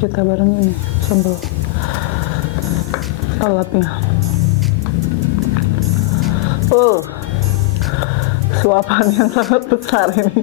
Kita bareng ini sambal lalapnya. Suapan yang sangat besar ini.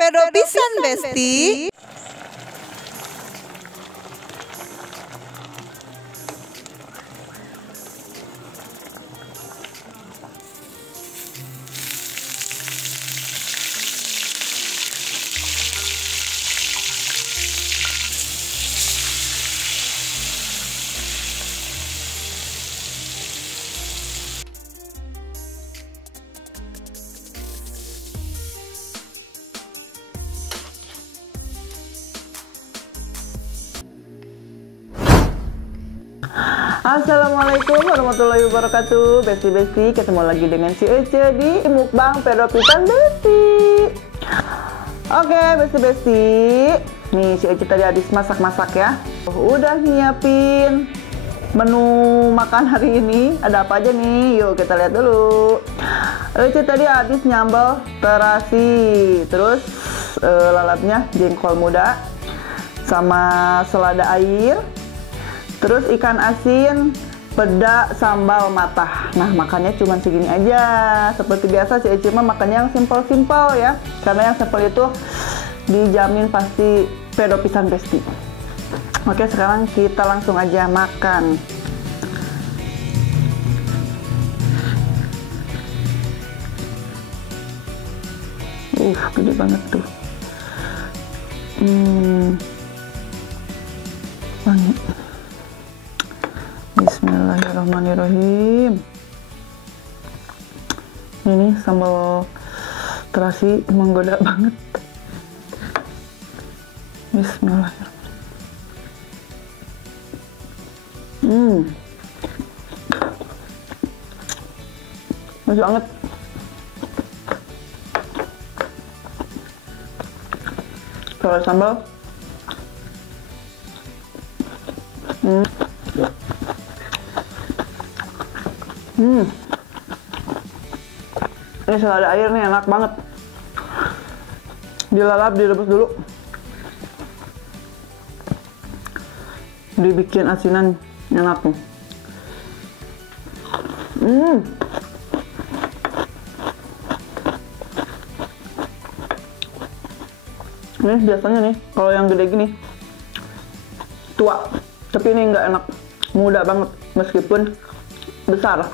Pero pisan Besti. Assalamualaikum warahmatullahi wabarakatuh. Besti-besti, ketemu lagi dengan si Ece di mukbang Pedro Pisan Besti. Oke besti-besti, nih si Ece tadi habis masak-masak ya. Udah nyiapin menu makan hari ini. Ada apa aja nih? Yuk kita lihat dulu. Ece tadi habis nyambal terasi, terus lalapnya jengkol muda sama selada air. Terus ikan asin, peda, sambal matah. Nah makannya cuma segini aja. Seperti biasa si Eci mah makannya yang simpel-simpel ya. Karena yang simpel itu dijamin pasti pedo pisan besti. Oke sekarang kita langsung aja makan. Gede banget tuh. Wangi. Bismillahirrahmanirrahim. Ini sambal terasi menggoda banget. Bismillahirrahmanirrahim. Masih banget. Kalau sambal ini selada air nih enak banget. Dilalap, direbus dulu, dibikin asinan enak nih. Ini biasanya nih kalau yang gede gini tua, tapi ini nggak enak, muda banget meskipun besar.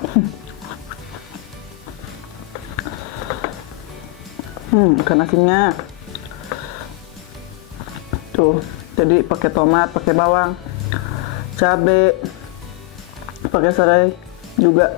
Ikan asinnya tuh, jadi pakai tomat, pakai bawang, cabe, pakai serai juga.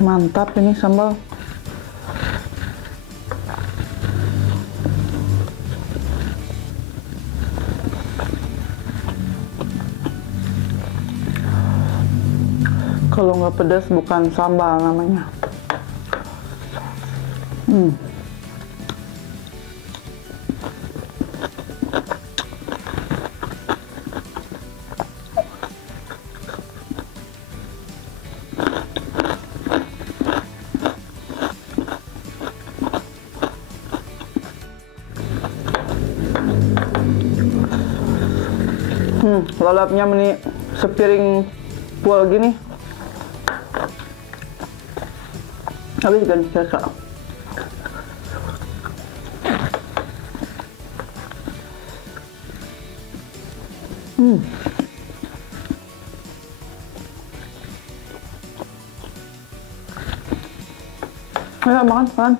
Mantap ini sambal. Kalau nggak pedas bukan sambal namanya. Lalapnya ini sepiring full gini. Habis kan selesai. Ayo makan, makan.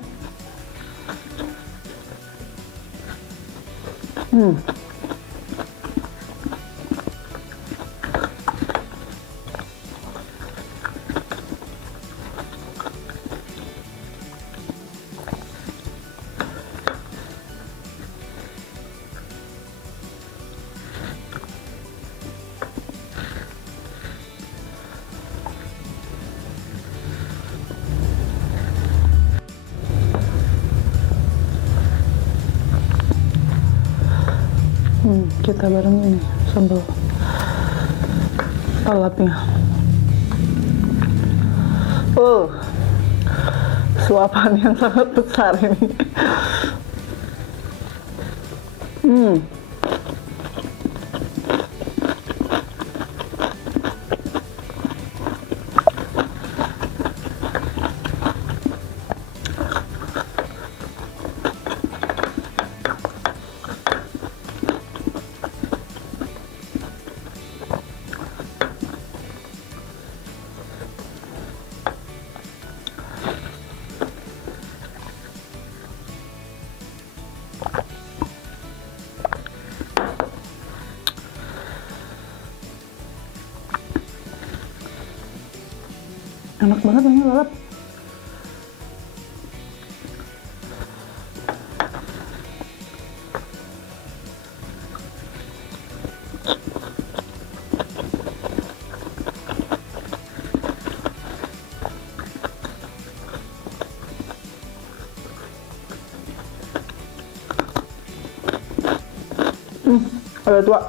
Kita bareng ini sambal lalapnya. Suapan yang sangat besar ini. Enak banget ini lalap. Ada tua.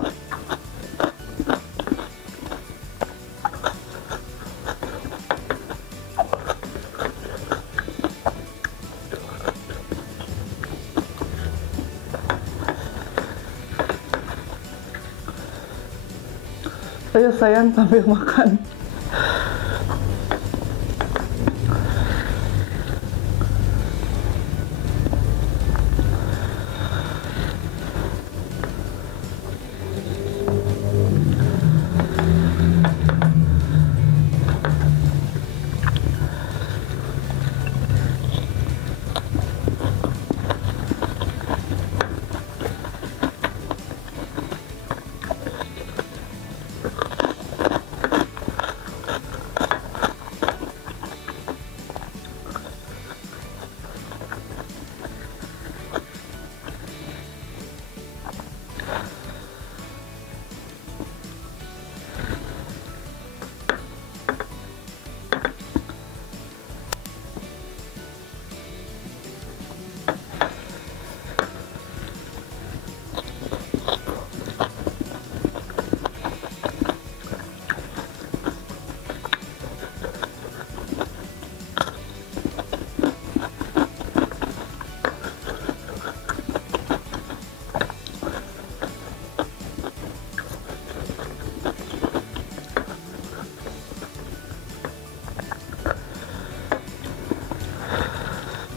Ayo sayang sambil makan.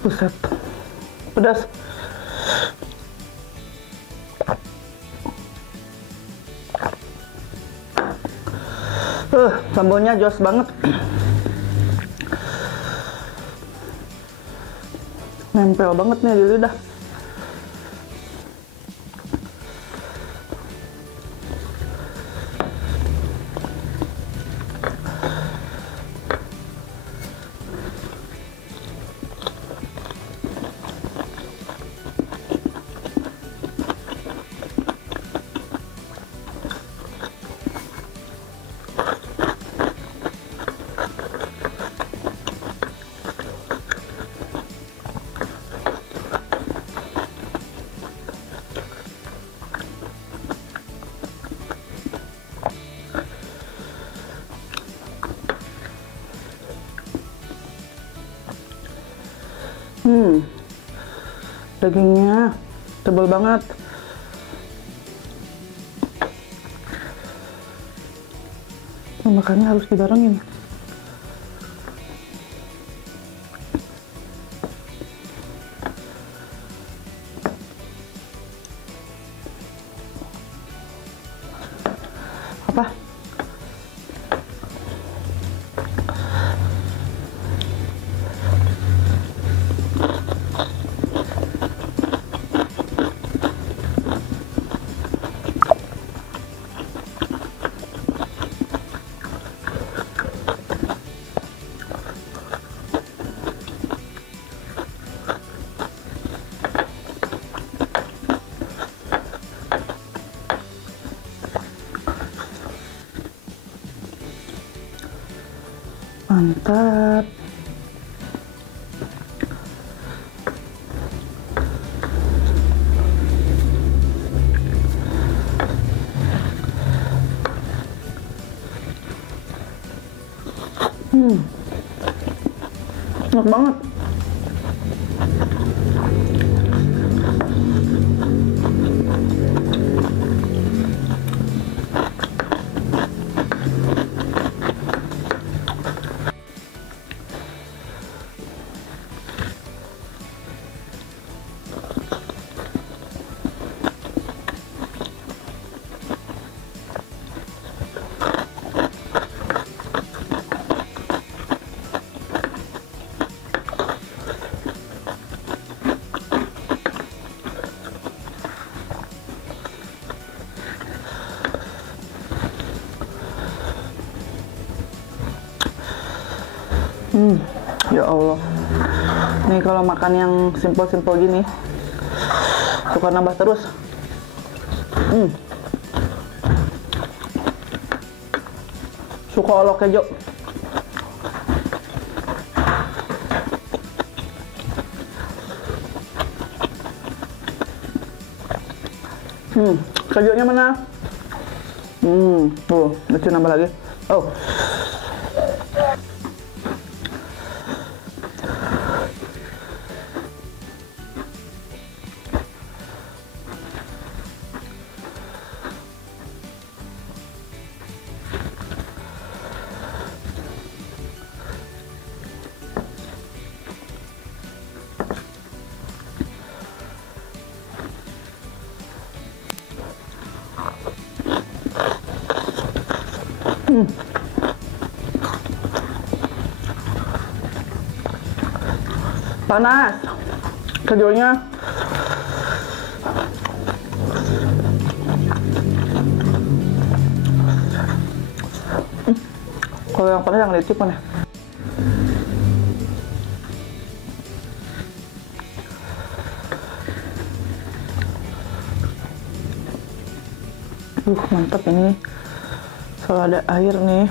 Buset, pedas. Sambalnya jos banget. Nempel banget nih di lidah. Dagingnya tebal banget. Makannya harus dibarengin. Apa? Mantap. Enak banget. Ya Allah. Nih kalau makan yang simpel-simpel gini, suka nambah terus. Suka olok kejo. Kejunya mana? Tuh, lucu nambah lagi. Oh. Panas kejunya. Kalau yang panas yang licin panas. Mantap ini. Kalau ada air nih.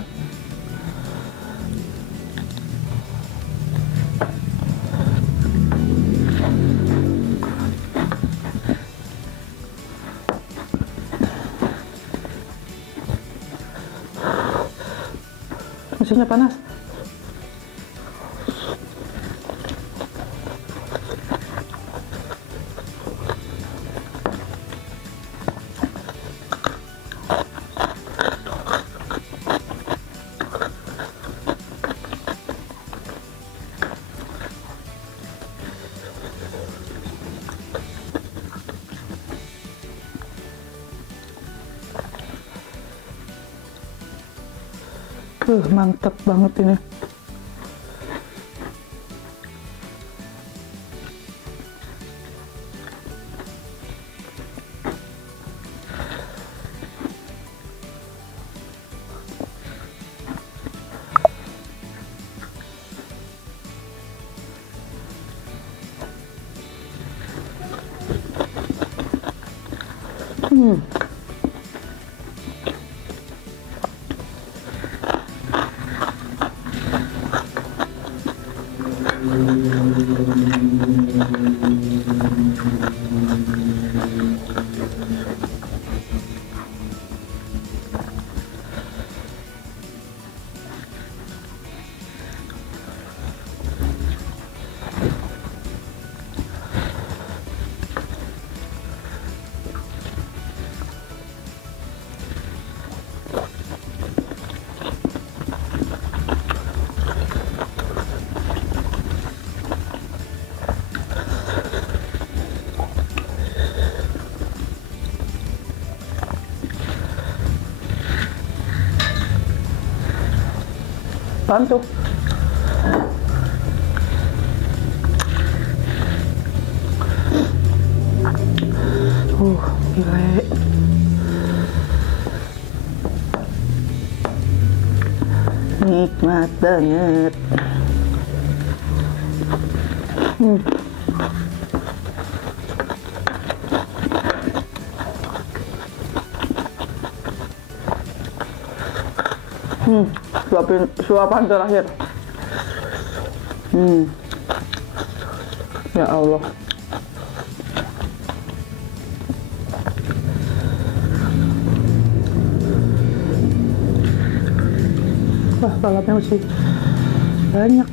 Mesinnya panas. Mantap banget ini. Apaan tuh? Gile. Nikmat banget. Suapan terakhir. Ya Allah. Wah, lalapnya masih banyak.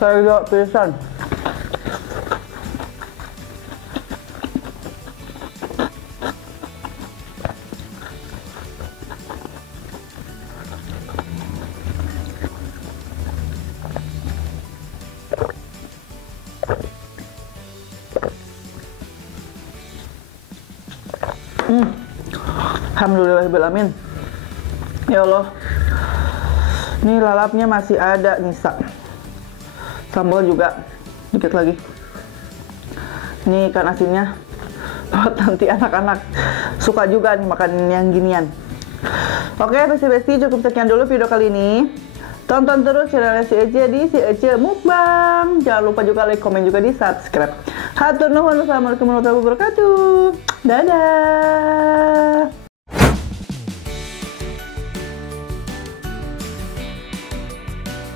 Saya pisan. Alhamdulillahirrahmanirrahim. Ya Allah. Ini lalapnya masih ada nyisa. Sambal juga dikit lagi. Ini ikan asinnya buat nanti anak-anak suka juga nih makan yang ginian. Oke, besti-besti, cukup sekian dulu video kali ini. Tonton terus channelnya si Ece di Si Ece Mukbang. Jangan lupa juga like, komen juga di subscribe. Hatur nuhun, wassalamualaikum warahmatullahi wabarakatuh. Dadah.